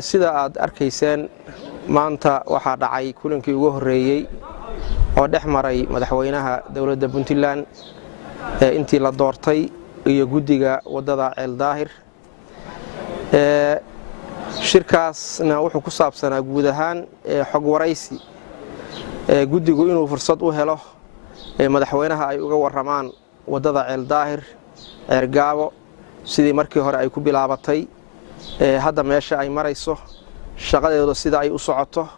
sida aad arkayseen maanta waxaa dhacay kulankii ugu horeeyay oo dhex maray madaxweynaha dawladda Puntland intii la doortay iyo guddiga wadada Ceel Daahir shirkaasna wuxuu ku saabsanaa guud ahaan xog waraysi guddigu inuu fursad u helo madaxweynaha ay uga waramaan wadada Ceel Daahir Ceergaabo sidii markii hore ay ku bilaabatay hadda meesha ay marayso shaqadeedu sida ay u socoto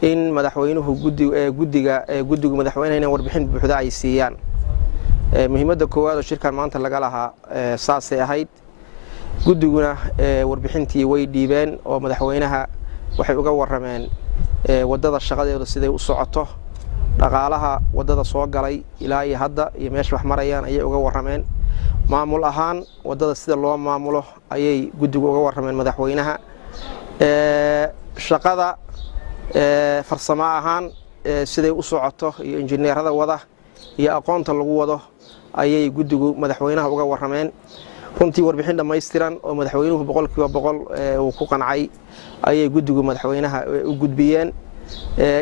in madaxweynuhu guddiga madaxweynaha warbixin buuxda ay siiyaan muhiimadda koowaad oo shirkan maanta laga lahaa saasay ahayd guddiguna warbixintii way dhiibeen oo madaxweynaha waxay uga warameen wadada shaqadeedu sida ay u socoto dhaqaalaha wadada soo galay ilaa iyo hadda iyo meesha wax marayaan ayay uga warameen maamul ahaan wadada sida loo maamulo ayay guddigu uga warameen madaxweynaha shaqada farsamo ahaan siday u socoto iyo injineerada wada iyo aqoonta lagu wado ayay guddigu madaxweynaha uga warameen runtii warbixin dhammaystiran oo madaxweynuhu 100% uu ku qancay ayay guddigu madaxweynaha u gudbiyeen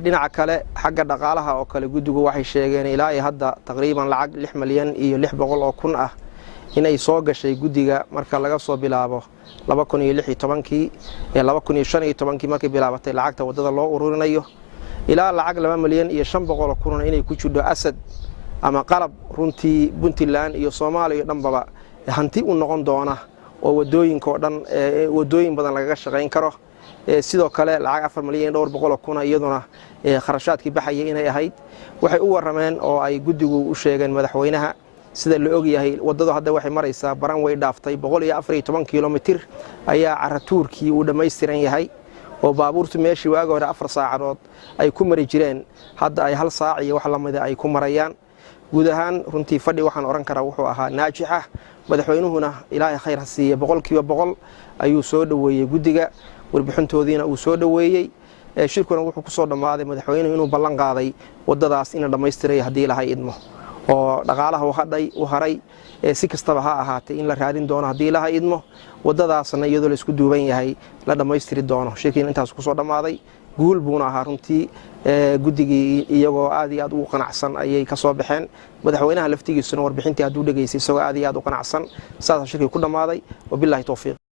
dhinaca kale xagga dhaqaalaha oo kale guddigu waxay sheegeen ilaa iyo hadda taqriiban lacag 6 milyan iyo 600 oo kun ah inay soo gashay guddiga marka laga soo bilaabo 2016 ee 2015 markii bilaabatay lacagta wadada loo ururinayo ilaa lacag 2 milyan iyo 500 kun inay ku jidho asad ama qalab runtii Puntland iyo Soomaaliya dhanbaba hanti u noqon doona oo wadooyinka oo dhan wadooyin badan laga shaqeyn karo sidoo kale lacag 4 milyan iyo 200 kun iyaduna kharashaadkii baxay inay ahayd waxay u warameen oo ay guddigu u sheegeen madaxweynaha sida la og yahay wadada hadda waxay maraysaa baran way dhaaftay 114 kilomitir ayaa caratuurkii uu dhameystiran yahay oo baabuurtu meeshii waaga hore 4 saacadood ay ku mari jireen hadda ay 1 saac iyo wax la mid ah ay ku marayaan guud ahaan runtii fadhi waxaan oran karaa wuxuu ahaa naajixa madaxweynuhuna ilaahay khayr ha siiyo 100% ayuu soo dhaweeyay guddiga warbixintoodiina uu soo dhaweeyay shirkuna wuxuu ku soo dhamaaday madaxweynuhu inuu ballan qaaday wadadaas in la dhameystiray hadii la idmo oo dhaqaalaha u haray si kastaba ha ahaatay in la raadin doono hadii la idmo wadadaasna iyadoo la isku duuban yahay la dhameystiri doono shirkiin intaas ku soo dhamaaday guul buuna ahaa runtii guddigii iyagoo aad iyo aad ugu qanacsan ayay ka soo baxeen madaxweynaha laftigiisuna warbixintii haduu dhageysay isagoo aad iyo aad u qanacsan saas shirkii ku dhamaaday wabillahi tawfiiq